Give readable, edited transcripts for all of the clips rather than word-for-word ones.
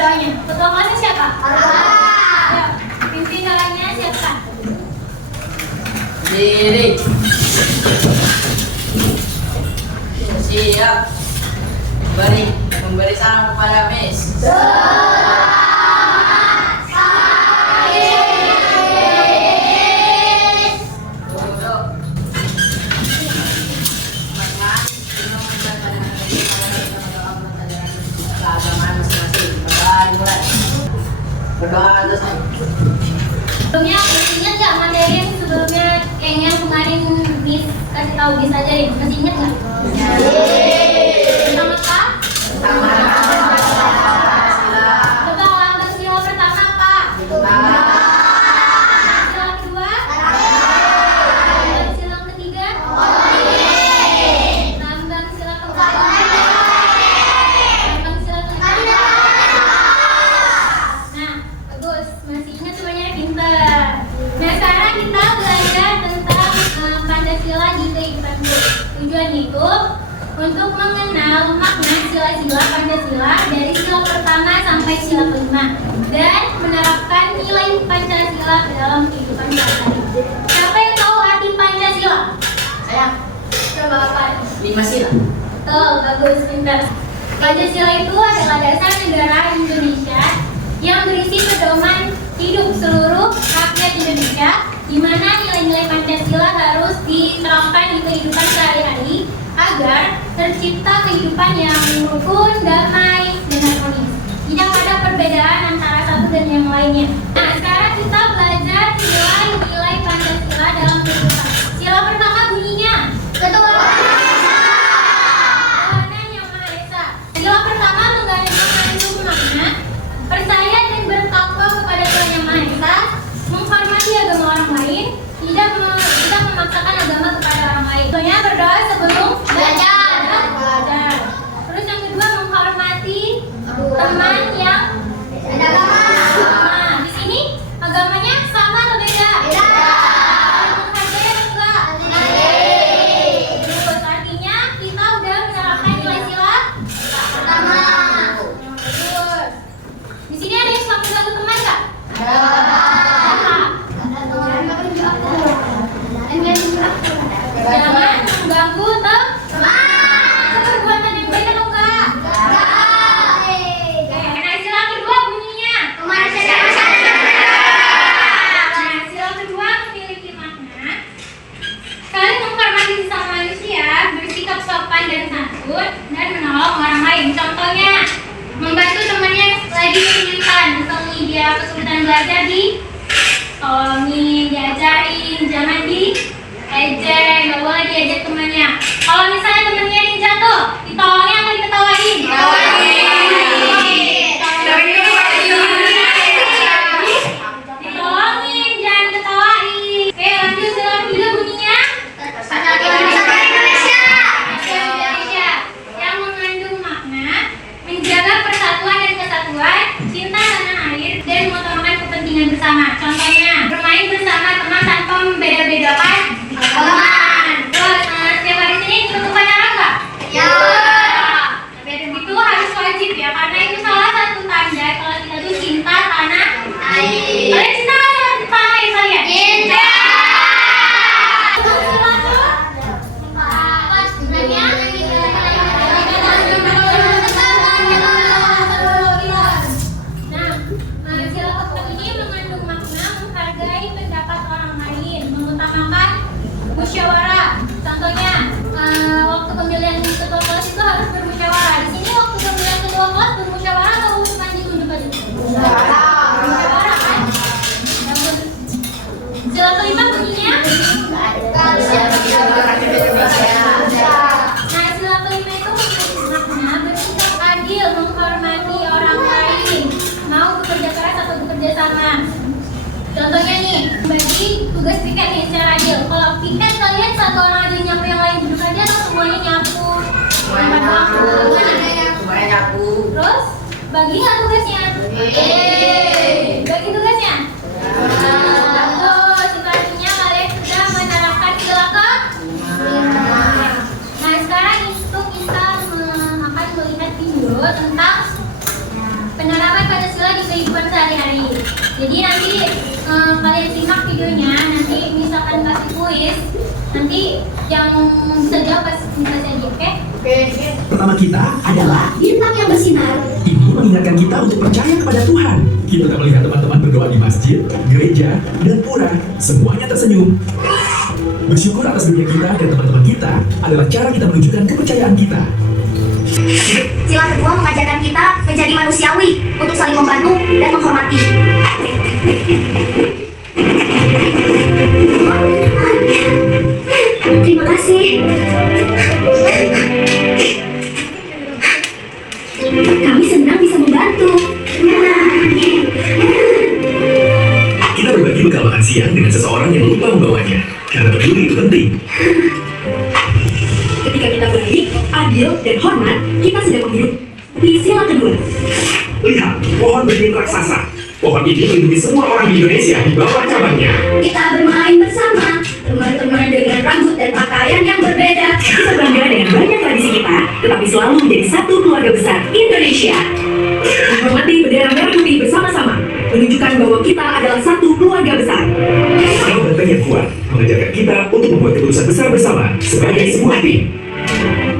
doanya. Ketua kelasnya siapa? Ayo, pimpin doanya siapa? Diri. Siap. Memberi salam kepada Miss. Berdoa atas. Sebelumnya ingat nggak materi yang sebelumnya yang kemarin Miss kasih tahu, Miss ajarin, masih ingat nggak? Tentang apa? Tentang lambang sila pertama apa? Sila kedua? Lambang sila ketiga? Lambang sila keempat? Lambang sila kelima? Nah, bagus, masih ingat semuanya, pintar. Nah, sekarang kita belajar tentang Pancasila di kehidupan tujuannya itu untuk mengenal makna sila-sila Pancasila dari sila pertama sampai sila kelima dan menerapkan nilai Pancasila ke dalam kehidupan sehari-hari. Siapa yang tahu arti Pancasila? Saya. Coba apa? 5 sila. Betul, bagus, pintar. Pancasila itu adalah dasar negara Indonesia yang berisi pedoman hidup seluruh rakyat Indonesia, di mana nilai-nilai Pancasila harus diterapkan di kehidupan sehari-hari agar tercipta kehidupan yang rukun, damai, dan harmonis. Tidak ada perbedaan antara satu dan yang lainnya. Nah, sekarang kita belajar nilai-nilai Pancasila dalam kehidupan. Sila pertama bunyinya Ketuhanan Yang Maha Esa. Sila pertama mengandung makna percaya dan bertakwa kepada Tuhan Yang Maha Esa, menghormati agama orang lain, tidak memaksakan agama kepada orang lain. Contohnya berdoa sebelum belajar. Terus yang kedua menghormati teman yang nah, di sini agamanya sama atau beda? Menghargai atau enggak? Terus artinya kita udah menerapkan nilai sila pertama. Terus di sini ada yang suka mengganggu teman nggak? Jangan mengganggu teman. Perbuatan yang baik atau enggak? Nah, sila kedua bunyinya kemanusiaan. Nah, sila kedua memiliki makna saling menghormati sesama manusia, bersikap sopan dan santun, dan menolong orang lain. Contohnya membantu temannya yang lagi kesulitan, misalnya dia kesulitan belajar, ditolongin, diajarin, jangan diejek, nggak boleh diejek temannya. Kalau misalnya temannya yang jatuh, ditolongin atau diketawain? Ditolongin, jangan ketawain. Oke, lanjut sila ketiga bunyinya Indonesia, yang mengandung makna menjaga persatuan dan kesatuan, cinta tanah air, dan mengutamakan kepentingan bersama. Contohnya bermain bersama teman tanpa membeda-bedakan teman. Terus setiap hari Senin ikut upacara nggak? Ya. Tapi itu harus wajib ya, karena itu salah satu tanda kalau kita tuh cinta tanah air. Kalian cinta nggak sama tanah air kalian? Cinta. Musyawarah. Contohnya waktu pemilihan ketua kelas itu harus bermusyawarah. Di sini waktu pemilihan ketua kelas bermusyawarah atau bukan ditunjuk aja? Musyawarah kan? Sila kelima bunyinya nah, sila kelima itu makna bersikap adil, menghormati orang lain, mau bekerja keras atau bekerja sama. Contohnya nih, bagi tugas piket nih secara adil. Kalau piket kalian satu orang aja nyapu, yang lain duduk aja atau semuanya nyapu? Semuanya nyapu. Terus bagi nggak tugasnya? Bagi tugasnya? Bagus, itu artinya kalian sudah menerapkan sila kelima. Nah, sekarang itu kita akan melihat video tentang penerapan Jadi nanti kalian simak videonya, nanti misalkan kasih kuis, nanti yang bisa jawab bisa saja, oke? Oke. Pertama kita adalah Bintang yang bersinar. ini mengingatkan kita untuk percaya kepada Tuhan. Kita tak melihat teman-teman berdoa di masjid, gereja, dan pura. Semuanya tersenyum. Bersyukur atas dunia kita dan teman-teman kita adalah cara kita menunjukkan kepercayaan kita. Sila kedua mengajarkan kita menjadi manusiawi untuk saling membantu dan menghormati. Terima kasih. Kami senang bisa membantu. Kita berbagi bekal makan siang dengan seseorang yang lupa membawanya. Karena peduli itu penting. Ketika kita baik, adil, dan hormat, kita sedang menghidupi sila kedua. Lihat, pohon berdiri raksasa. Pohon ini melindungi semua orang di Indonesia di bawah cabangnya. Kita bermain bersama, teman-teman dengan rambut dan pakaian yang berbeda. Kita bangga dengan banyak tradisi kita, tetapi selalu menjadi satu keluarga besar Indonesia. Menghormati bendera merah putih bersama-sama, menunjukkan bahwa kita adalah satu keluarga besar. Kalau benteng yang kuat mengajarkan kita untuk membuat keputusan besar bersama sebagai sebuah tim.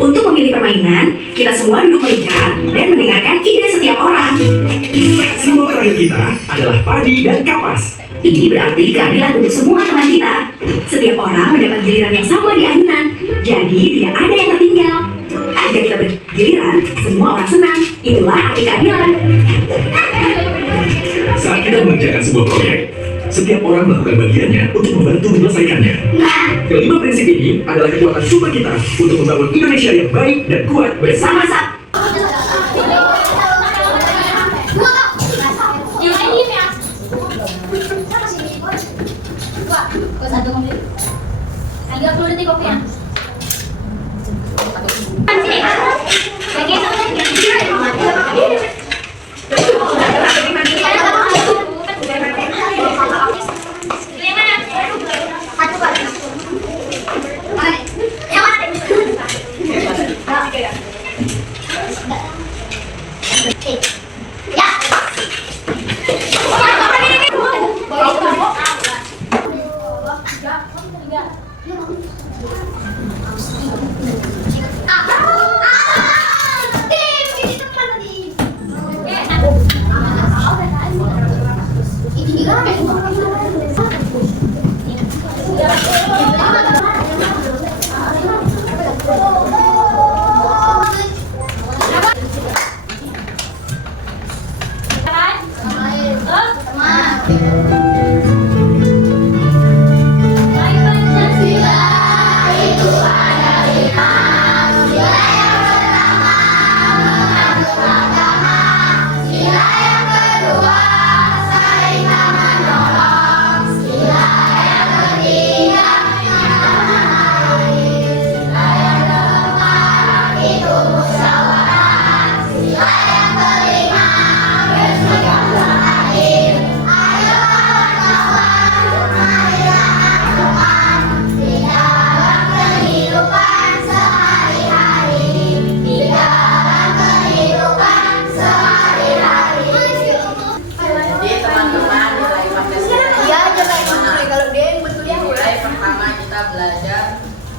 Untuk memilih permainan, kita semua duduk mengikat dan mendengarkan ide setiap orang. Simbol terakhir kita adalah padi dan kapas. Ini berarti keadilan untuk semua teman kita. Setiap orang mendapat giliran yang sama di ayunan, jadi tidak ada yang tertinggal. Jika kita bergiliran, semua orang senang. Itulah arti keadilan. Saat kita mengerjakan sebuah proyek, setiap orang melakukan bagiannya untuk membantu menyelesaikannya. Kelima prinsip ini adalah kekuatan super kita untuk membangun Indonesia yang baik dan kuat bersama. Sama-sama. Yang lain ya. Satu kopi. 30 detik kopi ya.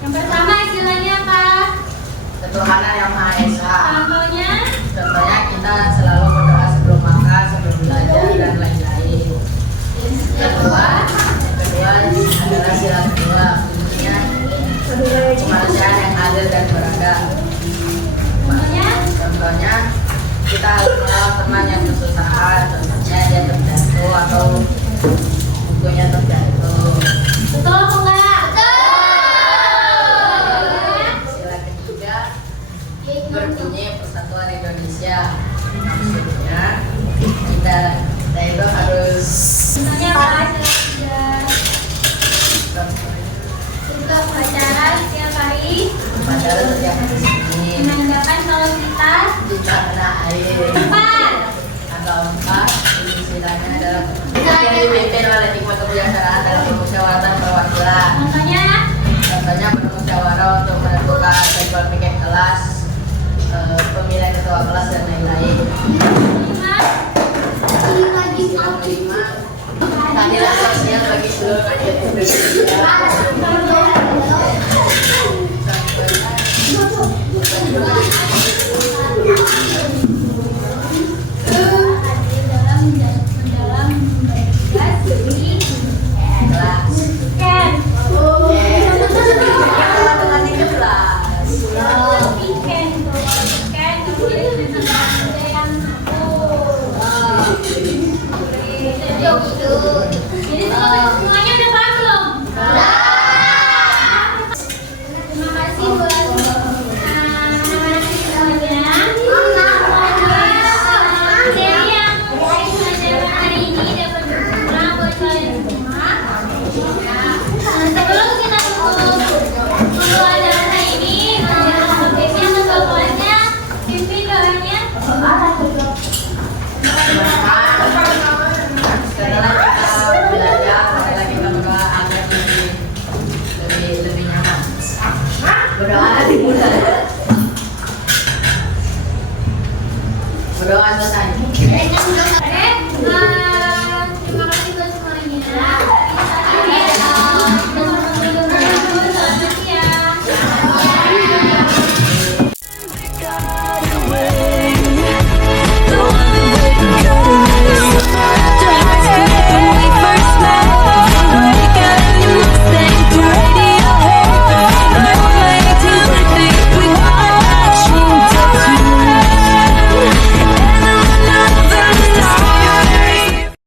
Yang pertama istilahnya apa? Ketuhanan yang Maha Esa. Contohnya? Contohnya kita selalu berdoa sebelum makan, sebelum belajar dan lain-lain. Kedua adalah sila kedua, intinya kemanusiaan yang adil dan beradab. Contohnya kita harus menolong teman yang kesusahan, contohnya dia terjatuh atau bukunya terjatuh. Betul apa enggak? Sila ketiga berbunyi Persatuan Indonesia. Maksudnya kita itu harus Contohnya apa? Untuk upacara setiap hari upacara setiap hari Senin. menandakan kalau kita Kita kena air. tepat. Angka 4 ini istilahnya adalah yang dipimpin oleh hikmat kebijaksanaan dalam permusyawaratan perwakilan. Contohnya Bermusyawarah untuk menentukan jadwal pikir kelas, pemilihan ketua kelas dan lain-lain. lima. Yang kelima liputan.